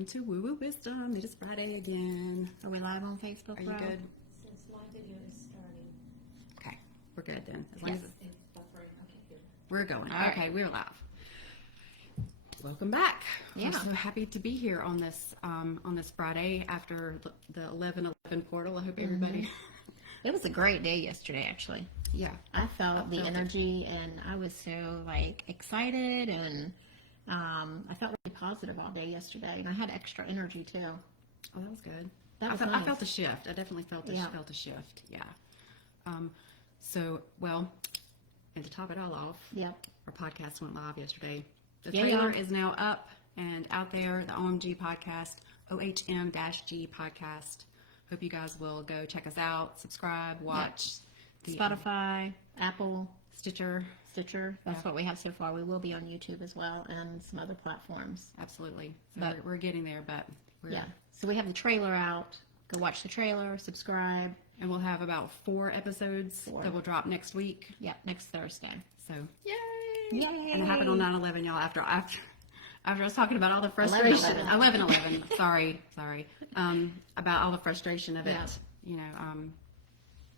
Welcome to Woo Woo Wisdom. It is Friday again. Are we live on Facebook? Are you good? Since my video is starting. Okay, we're good then. As long Yes. as It's buffering. Okay, good. we're going. All Okay, we're live. Welcome back. Yeah. I'm so happy to be here on this Friday after the 11/11 portal. I hope everybody. It was a great day yesterday, actually. Yeah. I felt the felt it. energy, and I was so excited, and I felt really positive all day yesterday, and I had extra energy too. Oh, that was good. That was I nice. felt a shift. I definitely felt a shift. Yeah. And to top it all off, Yep. our podcast went live yesterday. The Yeah. trailer is now up and out there, the Ohm-g Podcast, OHM-G Podcast. Hope you guys will go check us out, subscribe, watch. The Spotify, Apple, Stitcher. That's what we have so far. We will be on YouTube as well and some other platforms. Absolutely. So But- we're getting there, but Yeah. So we have the trailer out. Go watch the trailer, subscribe. And we'll have about 4 episodes that will drop next week. Yeah, next Thursday. So, yay! Yay! And it happened on 9/11, y'all, after I was talking about all the frustration. 11/11. Sorry. About all the frustration of Yeah. it,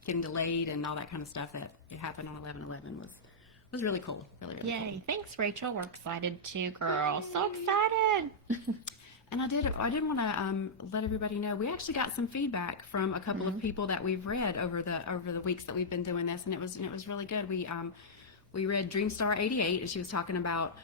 getting delayed and all that kind of stuff that it happened on 11/11 was really cool. Really, really cool. Yay. Thanks, Rachel. We're excited too, girl. So excited. And I did want to let everybody know we actually got some feedback from a couple of people that we've read over the weeks that we've been doing this, and it was really good. We read Dreamstar 88, and she was talking about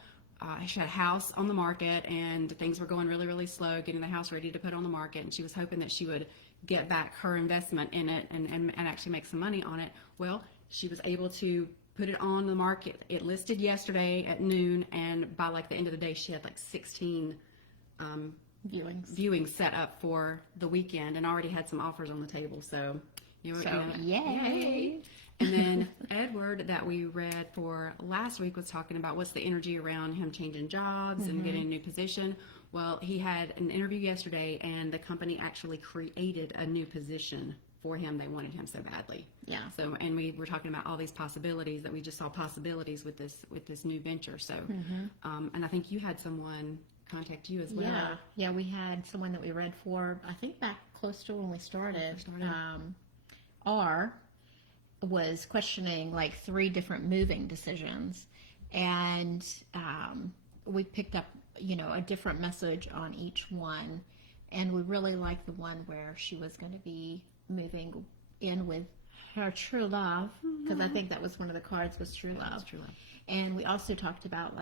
she had a house on the market, and things were going really, really slow, getting the house ready to put on the market, and she was hoping that she would get back her investment in it and actually make some money on it. Well, she was able to put it on the market. It listed yesterday at noon, and by the end of the day, she had 16 viewings set up for the weekend and already had some offers on the table. So, yay. And then Edward, that we read for last week, was talking about what's the energy around him changing jobs and getting a new position. Well, he had an interview yesterday, and the company actually created a new position for him. They wanted him so badly. Yeah. So, and we were talking about all these possibilities that we just saw possibilities with this new venture. So, and I think you had someone contact you as well. Yeah, we had someone that we read for, I think back close to when we started. R was questioning 3 different moving decisions, and we picked up, a different message on each one, and we really liked the one where she was going to be moving in with her true love, because I think that was one of the cards, was true love. True love. And we also talked about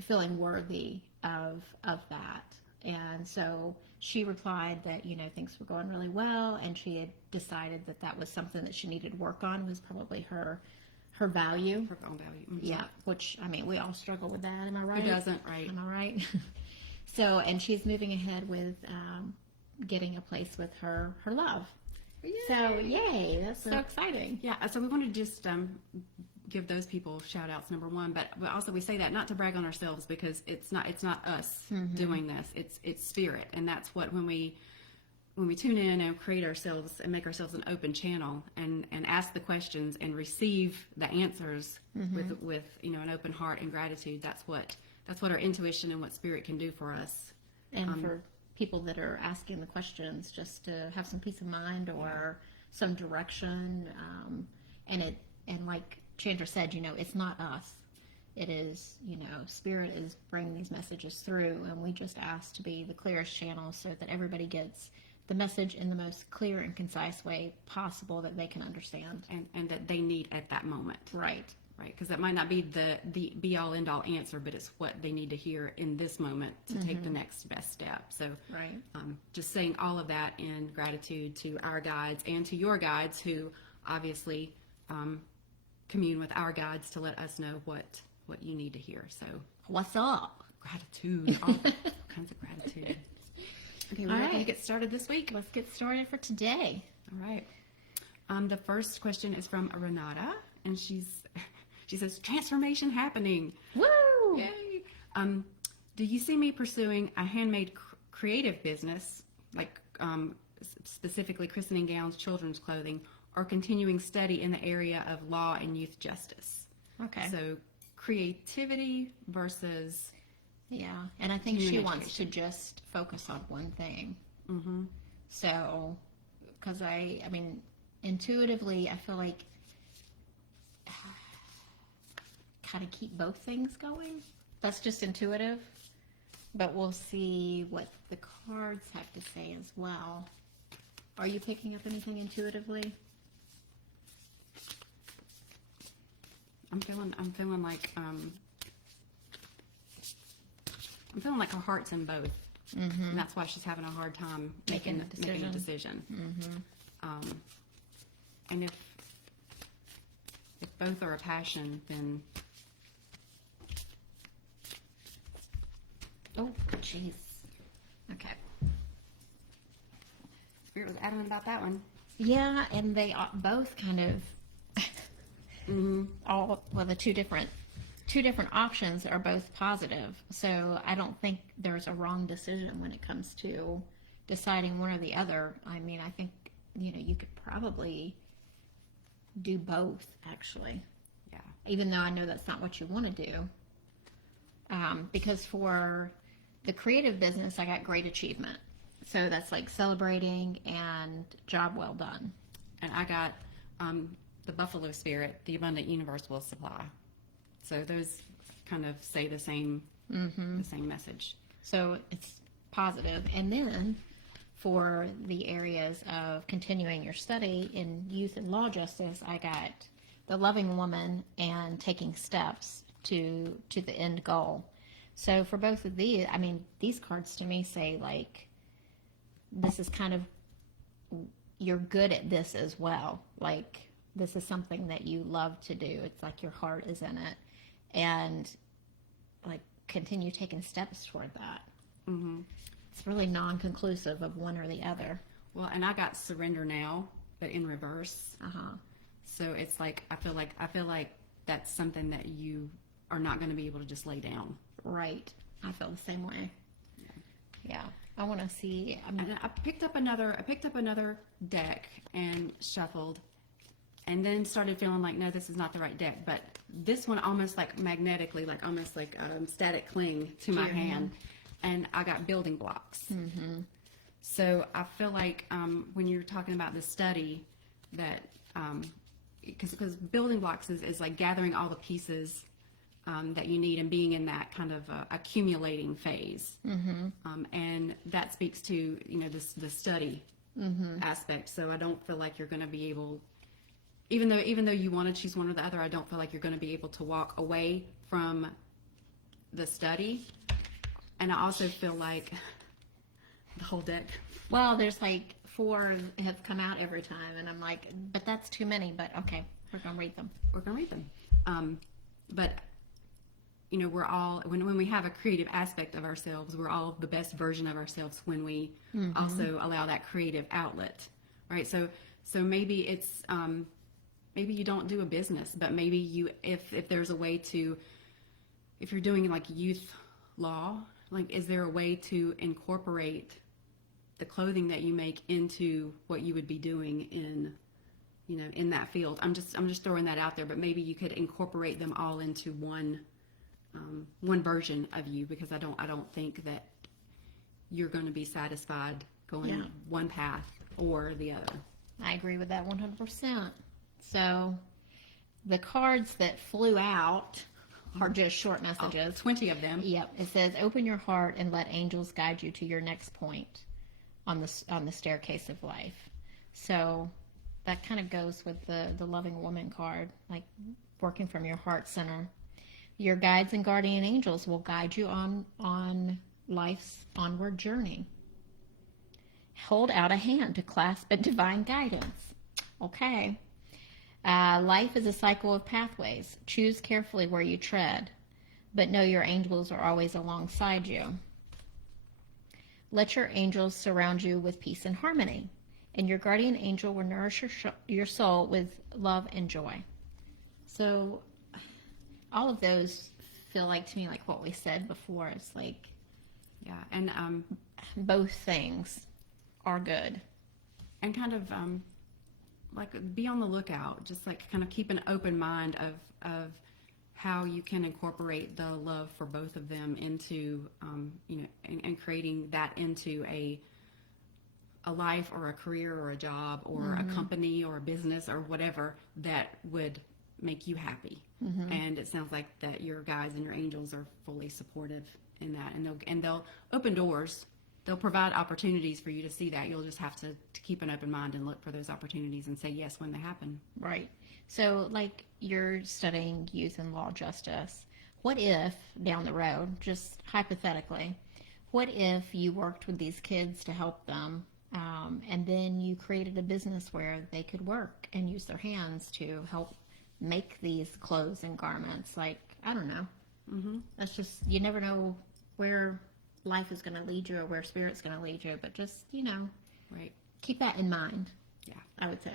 feeling worthy of that. And so she replied that, things were going really well, and she had decided that was something that she needed to work on, was probably her value. Her own value. Mm-hmm. Yeah, which, we all struggle with that. Am I right? Who doesn't, right? Am I right? So, and she's moving ahead with getting a place with her love. Yay. So, yay, that's so exciting. Yeah, so we wanted to just give those people shout outs, number one, but also we say that not to brag on ourselves, because it's not us doing this, it's spirit, and that's what when we tune in and create ourselves and make ourselves an open channel and ask the questions and receive the answers with an open heart and gratitude, that's what our intuition and what spirit can do for us. And for people that are asking the questions, just to have some peace of mind or some direction, and like Chandra said, it's not us. It is, spirit is bringing these messages through, and we just ask to be the clearest channel so that everybody gets the message in the most clear and concise way possible that they can understand. And that they need at that moment. Right. Right, because that might not be the be-all, end-all answer, but it's what they need to hear in this moment to take the next best step. So, right. Just saying all of that in gratitude to our guides and to your guides, who obviously commune with our guides to let us know what you need to hear. So, what's up? Gratitude, all kinds of gratitude. Okay, we're going to get started this week. Let's get started for today. All right. The first question is from Renata, and she says, transformation happening. Woo! Yay! Do you see me pursuing a handmade creative business, specifically christening gowns, children's clothing, or continuing study in the area of law and youth justice? Okay. So creativity versus Yeah, and I think she wants to Communication. just focus on one thing. Mm-hmm. So, because I mean, intuitively, I feel like kind of keep both things going. That's just intuitive, but we'll see what the cards have to say as well. Are you picking up anything intuitively? I'm feeling like her heart's in both, and that's why she's having a hard time Making making a a decision. And if both are a passion, then Oh, jeez. Okay. Spirit was adamant about that one. Yeah, and they both kind of the two different options are both positive. So I don't think there's a wrong decision when it comes to deciding one or the other. I mean, I think you could probably do both actually. Yeah. Even though I know that's not what you want to do. Because for the creative business, I got great achievement. So that's like celebrating and job well done. And I got the Buffalo Spirit, the abundant universe will supply. So those kind of say the same message. So it's positive. And then for the areas of continuing your study in youth and law justice, I got the loving woman and taking steps to the end goal. So for both of these, I mean, these cards to me say like, this is kind of, you're good at this as well. Like, this is something that you love to do. It's like your heart is in it. And like, continue taking steps toward that. Mm-hmm. It's really non-conclusive of one or the other. Well, and I got surrender now, but in reverse. Uh-huh. So it's like, I feel like that's something that you are not going to be able to just lay down. Right. I feel the same way. Yeah. I want to see. And I picked up another deck and shuffled, and then started feeling like, no, this is not the right deck. But this one almost like magnetically, like almost like static cling to my hand, and I got building blocks. Mm-hmm. So I feel like when you're talking about the study, that because building blocks is like gathering all the pieces that you need and being in that kind of accumulating phase. And that speaks to, the study aspect. So I don't feel like you're going to be able, even though you want to choose one or the other, I don't feel like you're going to be able to walk away from the study. And I also feel like the whole deck. Well, there's like 4 have come out every time, and I'm like, but that's too many. But okay, we're gonna read them. But we're all, when we have a creative aspect of ourselves, we're all the best version of ourselves when we also allow that creative outlet, right? So maybe it's maybe you don't do a business, but maybe you, if there's a way to, if you're doing like youth law, like, is there a way to incorporate the clothing that you make into what you would be doing in that field? I'm just throwing that out there, but maybe you could incorporate them all into one version of you, because I don't think that you're going to be satisfied going one path or the other. I agree with that 100%. So the cards that flew out are just short messages. 20 of them. Yep. It says, open your heart and let angels guide you to your next point on the staircase of life. So that kind of goes with the loving woman card, like working from your heart center. Your guides and guardian angels will guide you on life's onward journey. Hold out a hand to clasp a divine guidance. Okay. Life is a cycle of pathways. Choose carefully where you tread, but know your angels are always alongside you. Let your angels surround you with peace and harmony, and your guardian angel will nourish your soul with love and joy. So all of those feel like to me like what we said before. It's like, yeah, and both things are good. And kind of like be on the lookout, just like kind of keep an open mind of how you can incorporate the love for both of them into, and creating that into a life or a career or a job or a company or a business or whatever that would make you happy. And it sounds like that your guides and your angels are fully supportive in that, and they'll open doors. They'll provide opportunities for you to see that. You'll just have to keep an open mind and look for those opportunities and say yes when they happen. Right. So, like, you're studying youth and law justice. What if, down the road, just hypothetically, what if you worked with these kids to help them, and then you created a business where they could work and use their hands to help make these clothes and garments? Like, I don't know. That's just, you never know where life is going to lead you or where spirit's going to lead you, but just, Right. keep that in mind. Yeah. I would say.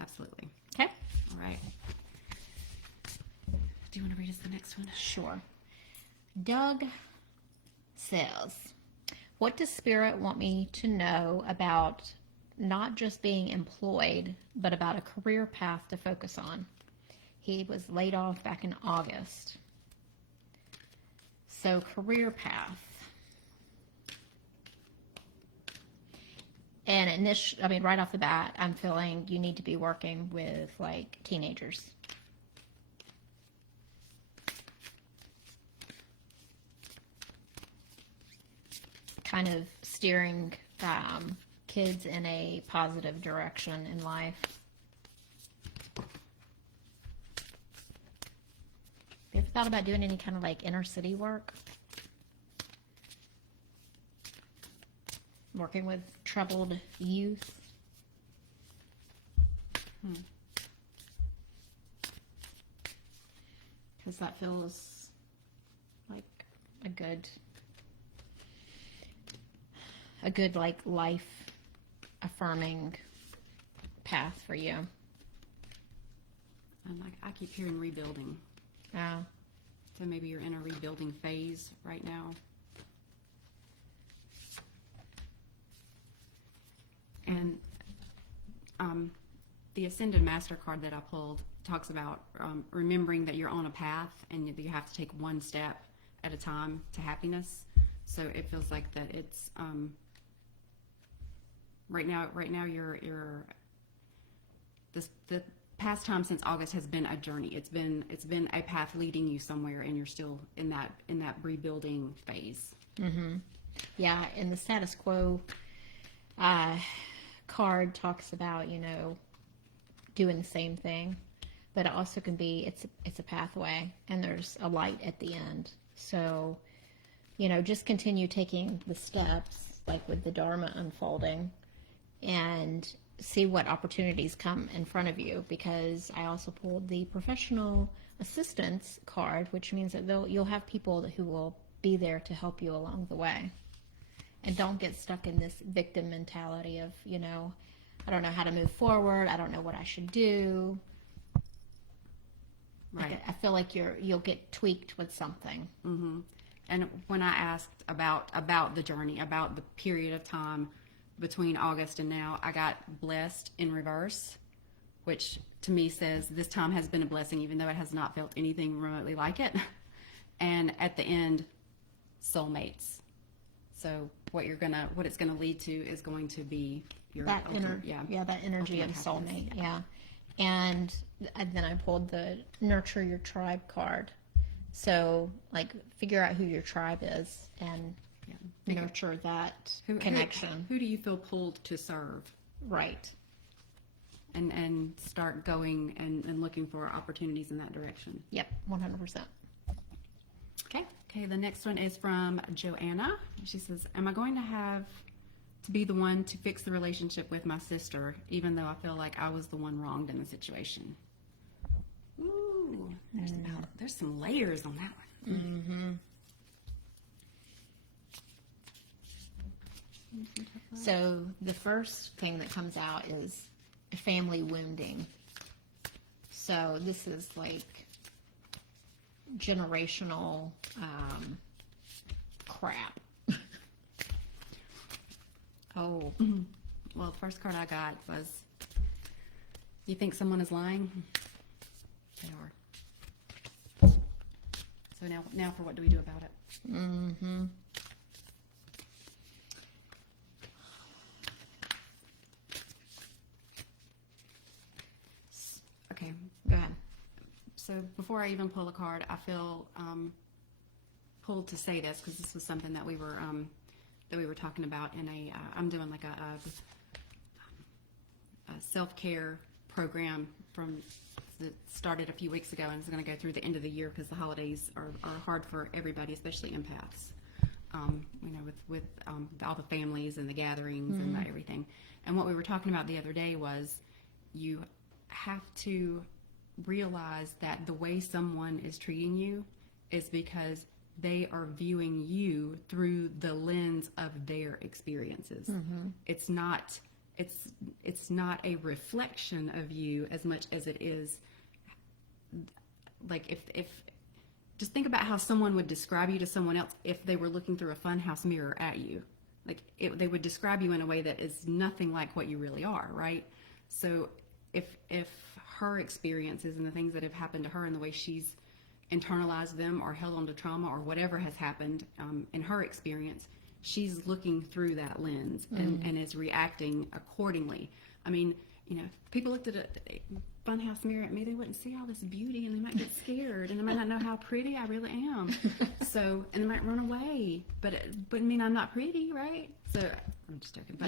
Absolutely. Okay. All right. Do you want to read us the next one? Sure. Doug says, what does spirit want me to know about not just being employed, but about a career path to focus on? He was laid off back in August. So, career path. And right off the bat, I'm feeling you need to be working with, like, teenagers. Kind of steering kids in a positive direction in life. You ever thought about doing any kind of, like, inner city work? Working with troubled youth? Because that feels like a good like life affirming path for you. I keep hearing rebuilding. Yeah. So maybe you're in a rebuilding phase right now. And the Ascended Master card that I pulled talks about remembering that you're on a path and that you have to take one step at a time to happiness. So it feels like that it's right now you're the past time since August has been a journey. It's been a path leading you somewhere, and you're still in that rebuilding phase. Yeah, and the status quo card talks about, doing the same thing, but it also can be, it's a pathway, and there's a light at the end. So, just continue taking the steps, like with the Dharma unfolding, and see what opportunities come in front of you, because I also pulled the professional assistance card, which means that you'll have people who will be there to help you along the way. And don't get stuck in this victim mentality of, I don't know how to move forward. I don't know what I should do. Right. I feel like you'll get tweaked with something. Mm-hmm. And when I asked about the journey, about the period of time between August and now, I got blessed in reverse, which to me says this time has been a blessing, even though it has not felt anything remotely like it. And at the end, soulmates. So what it's gonna lead to is going to be your that that energy of soulmate. Yeah. And then I pulled the nurture your tribe card. So, like, figure out who your tribe is and nurture that connection. Who do you feel pulled to serve? Right. And start going and looking for opportunities in that direction. Yep, 100%. Okay, the next one is from Joanna. She says, am I going to have to be the one to fix the relationship with my sister, even though I feel like I was the one wronged in the situation? Ooh, there's some layers on that one. Mm-hmm. So the first thing that comes out is family wounding. So this is like generational crap. Oh, well, the first card I got was, you think someone is lying? They are. So now for what do we do about it? Mm-hmm. Okay. Go ahead. So before I even pull a card, I feel pulled to say this because this was something that we were talking about in a. I'm doing like a self-care program that started a few weeks ago and is going to go through the end of the year because the holidays are hard for everybody, especially empaths. With all the families and the gatherings and everything. And what we were talking about the other day was you have to realize that the way someone is treating you is because they are viewing you through the lens of their experiences. It's not a reflection of you as much as it is like if just think about how someone would describe you to someone else if they were looking through a funhouse mirror at you. Like they would describe you in a way that is nothing like what you really are, right? So if her experiences and the things that have happened to her and the way she's internalized them or held on to trauma or whatever has happened in her experience, she's looking through that lens and is reacting accordingly. I mean, if people looked at a funhouse mirror at me, they wouldn't see all this beauty and they might get scared and they might not know how pretty I really am. So, and they might run away, but it wouldn't mean I'm not pretty, right? So I'm just joking,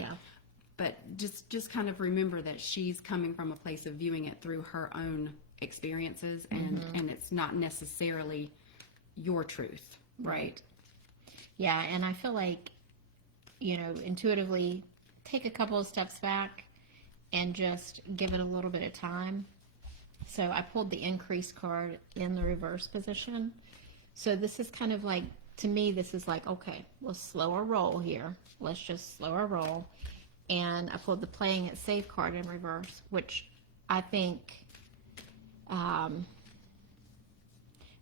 but just kind of remember that she's coming from a place of viewing it through her own experiences and it's not necessarily your truth, right? Yeah, and I feel like, intuitively take a couple of steps back and just give it a little bit of time. So I pulled the increase card in the reverse position. So this is kind of like, to me, this is like, okay, let's slow our roll here. Let's just slow our roll. And I pulled the playing it safe card in reverse, which I think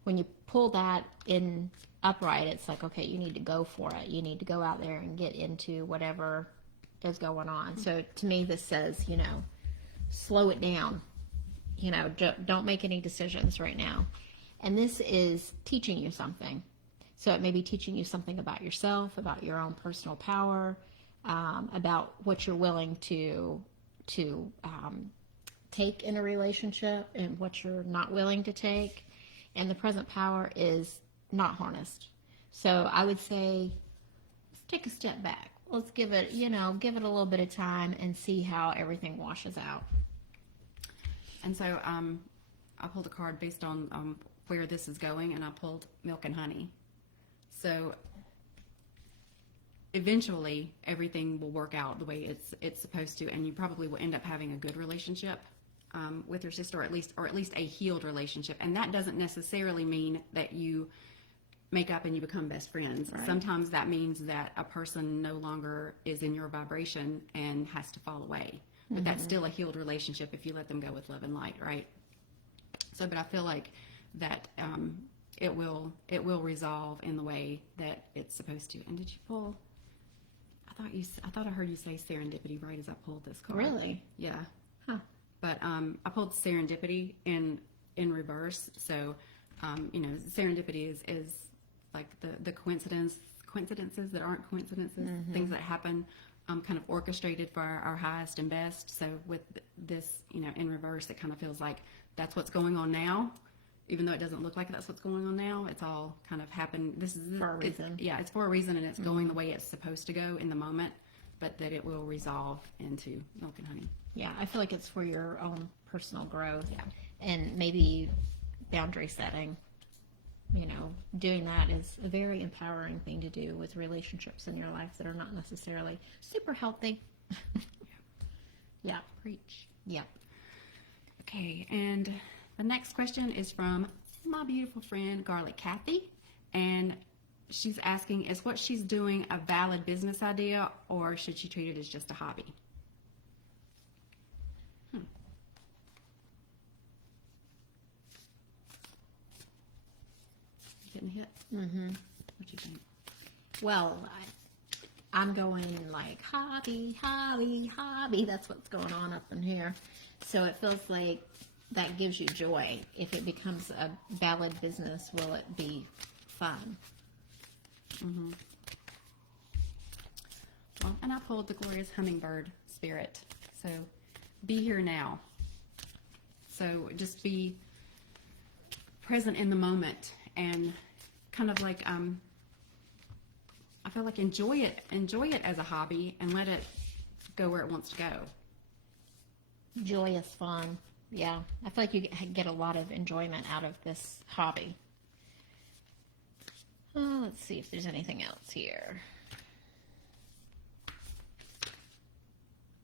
when you pull that in upright, it's like, okay, you need to go for it. You need to go out there and get into whatever is going on. So to me, this says, slow it down. Don't make any decisions right now. And this is teaching you something. So it may be teaching you something about yourself, about your own personal power, about what you're willing to take in a relationship and what you're not willing to take. And the present power is not harnessed. So I would say, let's take a step back. Let's give it a little bit of time and see how everything washes out. And so I pulled a card based on where this is going, and I pulled milk and honey. So eventually everything will work out the way it's supposed to, and you probably will end up having a good relationship with your sister, or at least a healed relationship. And that doesn't necessarily mean that you make up and you become best friends. Right. Sometimes that means that a person no longer is in your vibration and has to fall away. But that's still a healed relationship if you let them go with love and light, right? So, but I feel like that it will resolve in the way that it's supposed to. And did you pull? I thought I heard you say serendipity right as I pulled this card. Really? Yeah. Huh. But I pulled serendipity in reverse. So, serendipity is like the coincidences that aren't coincidences, things that happen kind of orchestrated for our highest and best. So with this, in reverse, it kind of feels like that's what's going on now, even though it doesn't look like that's what's going on now. It's all kind of happened. This is for a reason. It's for a reason, and it's going the way it's supposed to go in the moment, but that it will resolve into milk and honey. Yeah, I feel like it's for your own personal growth. Yeah. And maybe boundary setting. Doing that is a very empowering thing to do with relationships in your life that are not necessarily super healthy. Yeah. Preach. Yep. Okay, and the next question is from my beautiful friend, Garlic Kathy, and she's asking, is what she's doing a valid business idea, or should she treat it as just a hobby? Getting hit? Mm-hmm. What do you think? Well, I'm going like hobby. That's what's going on up in here. So it feels like that gives you joy. If it becomes a valid business, will it be fun? Well, and I pulled the glorious hummingbird spirit. So be here now. So just be present in the moment and kind of like, I feel like enjoy it as a hobby and let it go where it wants to go. Joyous fun. Yeah. I feel like you get a lot of enjoyment out of this hobby. Let's see if there's anything else here.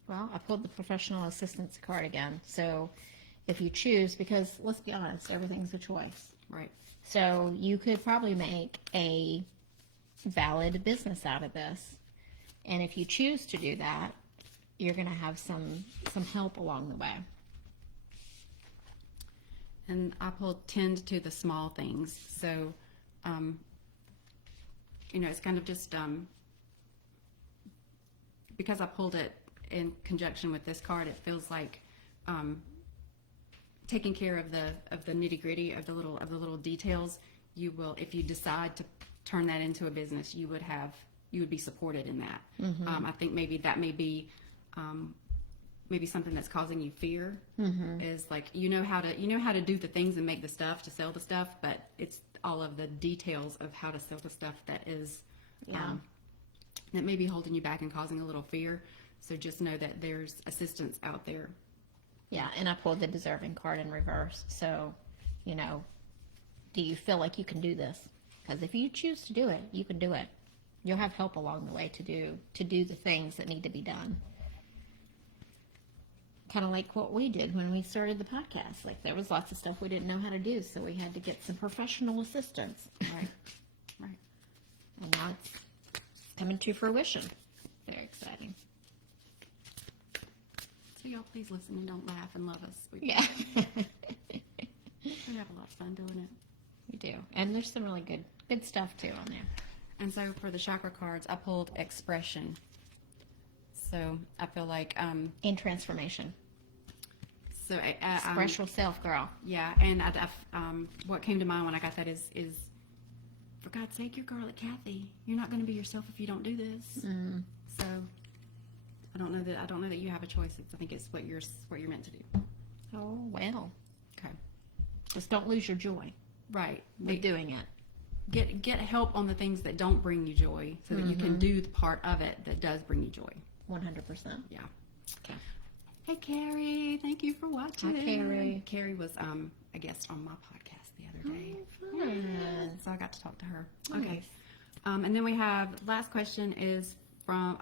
Well, I pulled the professional assistance card again. So if you choose, because let's be honest, everything's a choice. Right. So you could probably make a valid business out of this. And if you choose to do that, you're going to have some help along the way. And I pulled tend to the small things. So, it's kind of just, because I pulled it in conjunction with this card, it feels like, taking care of the nitty gritty of the little details. You will, if you decide to turn that into a business, you would be supported in that. I think maybe that may be, maybe something that's causing you fear is like, you know how to do the things and make the stuff to sell the stuff, but it's all of the details of how to sell the stuff that is, that may be holding you back and causing a little fear. So just know that there's assistance out there. Yeah, and I pulled the deserving card in reverse. So, do you feel like you can do this? Because if you choose to do it, you can do it. You'll have help along the way to do the things that need to be done. Kind of like what we did when we started the podcast. Like, there was lots of stuff we didn't know how to do, so we had to get some professional assistance. Right. And now it's coming to fruition. Very exciting. So y'all please listen and don't laugh and love us. We have a lot of fun doing it. We do. And there's some really good stuff too on there. And so for the chakra cards, I pulled expression. So I feel like In transformation. So Express yourself, girl. yeah, and what came to mind when I got that is for God's sake, you're Garlic Kathy. You're not going to be yourself if you don't do this. So I don't know that you have a choice. I think it's what you're meant to do. Oh well. Okay. Just don't lose your joy Right. with doing it. Get help on the things that don't bring you joy, so that you can do the part of it that does bring you joy. 100%. Yeah. Okay. Hey, Carrie. Thank you for watching. Hi, Carrie. Carrie was a guest on my podcast the other day. Fun. So I got to talk to her. Nice. Okay. And then we have, last question is from,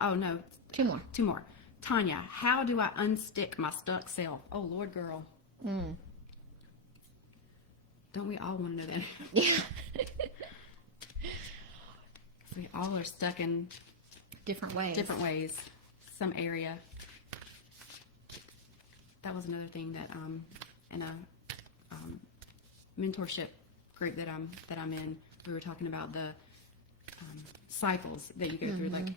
Two more. Tanya, how do I unstick my stuck self? Oh, Lord, girl. Don't we all want to know that? Yeah. We all are stuck in Different ways. some area. That was another thing that in a mentorship group that I'm in, we were talking about the cycles that you go through, like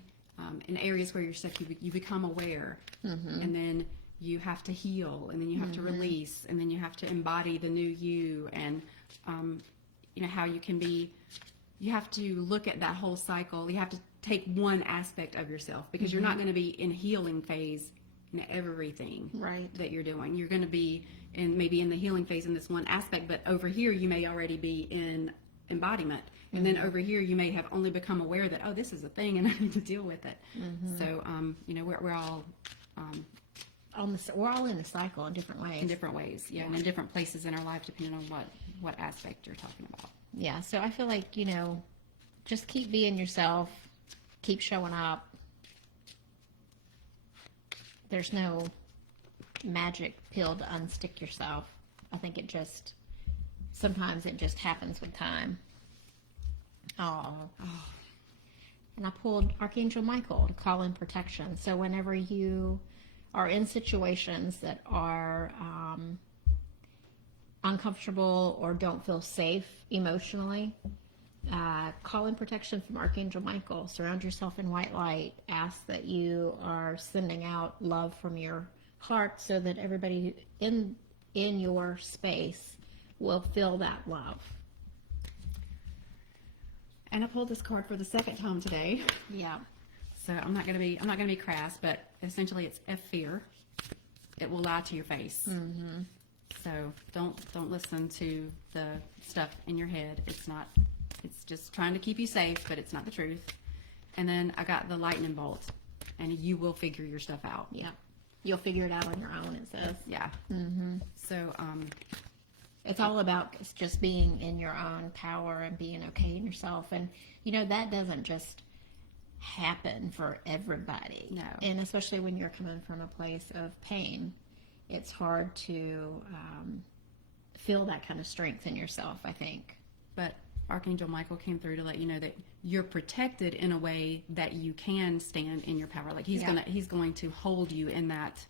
in areas where you're stuck, you become aware, and then you have to heal, and then you have to release, and then you have to embody the new you, and how you have to look at that whole cycle. You have to take one aspect of yourself, because you're not going to be in healing phase in everything Right. that you're doing. You're going to be maybe in the healing phase in this one aspect, but over here you may already be in embodiment. And then over here you may have only become aware that, oh, this is a thing and I need to deal with it. So, we're all we're all in the cycle in different ways. in different ways. Yeah. And in different places in our life, depending on what aspect you're talking about. Yeah, so I feel like, just keep being yourself, keep showing up. There's no magic pill to unstick yourself. I think sometimes it just happens with time. Oh. And I pulled Archangel Michael to call in protection. So whenever you are in situations that are uncomfortable or don't feel safe emotionally, call in protection from Archangel Michael. Surround yourself in white light. Ask that you are sending out love from your heart, so that everybody in in your space will feel that love. And I pulled this card for the second time today. Yeah. So I'm not gonna be crass, but essentially it's F fear. It will lie to your face. Mm-hmm. So don't listen to the stuff in your head. It's just trying to keep you safe, but it's not the truth. And then I got the lightning bolt, and you will figure your stuff out. Yeah. You'll figure it out on your own, it says. Yeah. Mm-hmm. So it's all about just being in your own power and being okay in yourself. And, that doesn't just happen for everybody. No. And especially when you're coming from a place of pain, it's hard to feel that kind of strength in yourself, I think. But Archangel Michael came through to let you know that you're protected in a way that you can stand in your power. Like he's going to hold you in that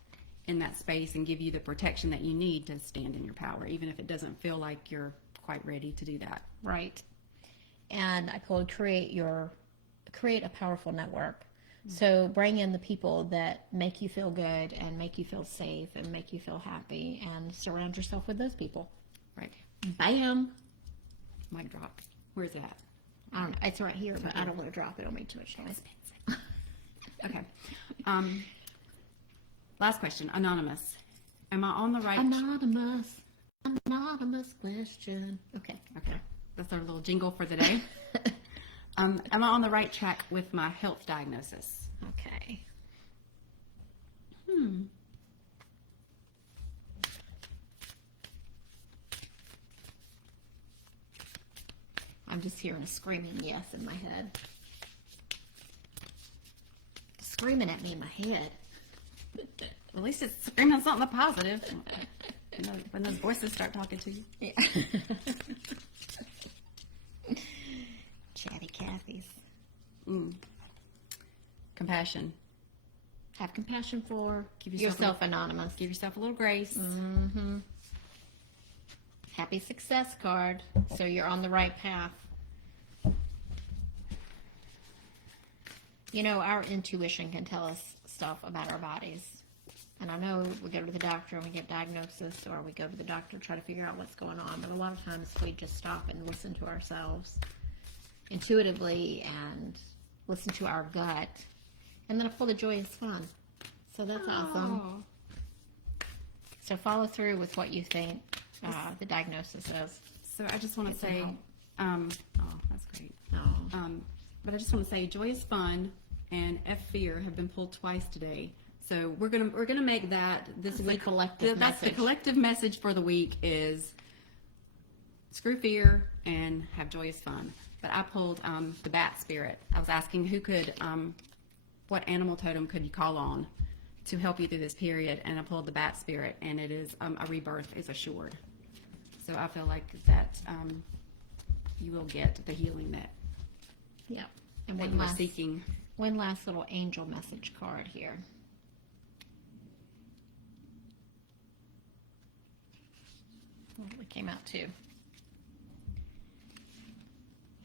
space and give you the protection that you need to stand in your power, even if it doesn't feel like you're quite ready to do that. Right. And I pulled create a powerful network. Mm-hmm. So bring in the people that make you feel good and make you feel safe and make you feel happy, and surround yourself with those people. Right. Bam. Mic drop. Where's it at? I don't know. It's right here, but I don't want to drop it. It'll make too much noise. Okay. Last question. Anonymous. Am I on the right? Anonymous question. Okay. That's our little jingle for the day. Am I on the right track with my health diagnosis? Okay. I'm just hearing a screaming yes in my head. Screaming at me in my head. At least it's screaming something positive. When those voices start talking to you. Yeah. Chatty Cathy's. Compassion. Have compassion for Give yourself anonymous. Give yourself a little grace. Mm-hmm. Happy success card. So you're on the right path. Our intuition can tell us stuff about our bodies. And I know we go to the doctor and we get diagnosis, or we go to the doctor to try to figure out what's going on. But a lot of times we just stop and listen to ourselves intuitively and listen to our gut. And then I pull the joy is fun. So that's awesome. So follow through with what you think the diagnosis is. So I just want to say, that's great. Oh. But I just want to say, joy is fun, and F fear have been pulled twice today. So we're gonna make that this That's week. the collective That's the message. collective message for the week is screw fear and have joyous fun. But I pulled the bat spirit. I was asking who could, what animal totem could you call on to help you through this period, and I pulled the bat spirit, and it is a rebirth is assured. So I feel like that you will get the healing that Yeah. And you were seeking. one last little angel message card here. Well, it came out too.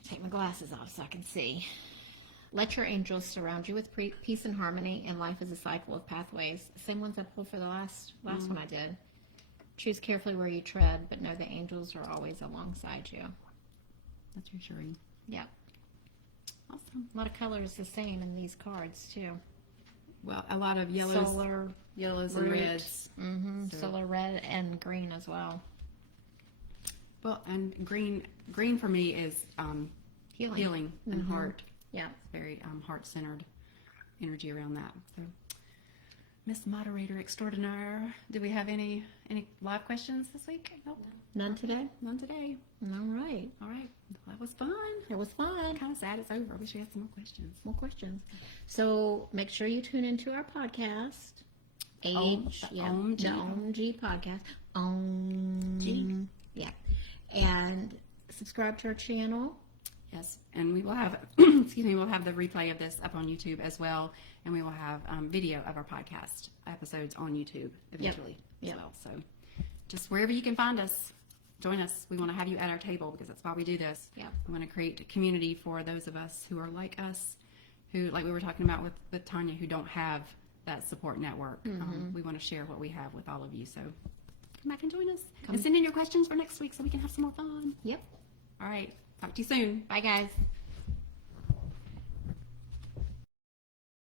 Take my glasses off so I can see. Let your angels surround you with peace and harmony, and life is a cycle of pathways. Same ones I pulled for the last one I did. Choose carefully where you tread, but know the angels are always alongside you. That's reassuring. Yep. Awesome. A lot of colors the same in these cards too. Well, a lot of yellows, yellows and root. reds. Mm-hmm. So- Solar red and green as well. Well, and green for me is healing and heart. Yeah. It's very heart-centered energy around that. So, Miss Moderator Extraordinaire, do we have any live questions this week? Nope. None today? None today. All right. All right. That was fun. It was fun. Kind of sad it's over. I wish we had some more questions. More questions. So make sure you tune into our podcast. Ohm-g. Ohm-g Podcast. Ohm-g. Yeah. And subscribe to our channel. Yes, and we will have, we'll have the replay of this up on YouTube as well, and we will have video of our podcast episodes on YouTube eventually as well. So just wherever you can find us, join us. We want to have you at our table because that's why we do this. Yeah. We want to create a community for those of us who are like us, who, like we were talking about with Tanya, who don't have that support network. We want to share what we have with all of you. So come back and join us. And send in your questions for next week so we can have some more fun. Yep. All right. Talk to you soon. Bye, guys.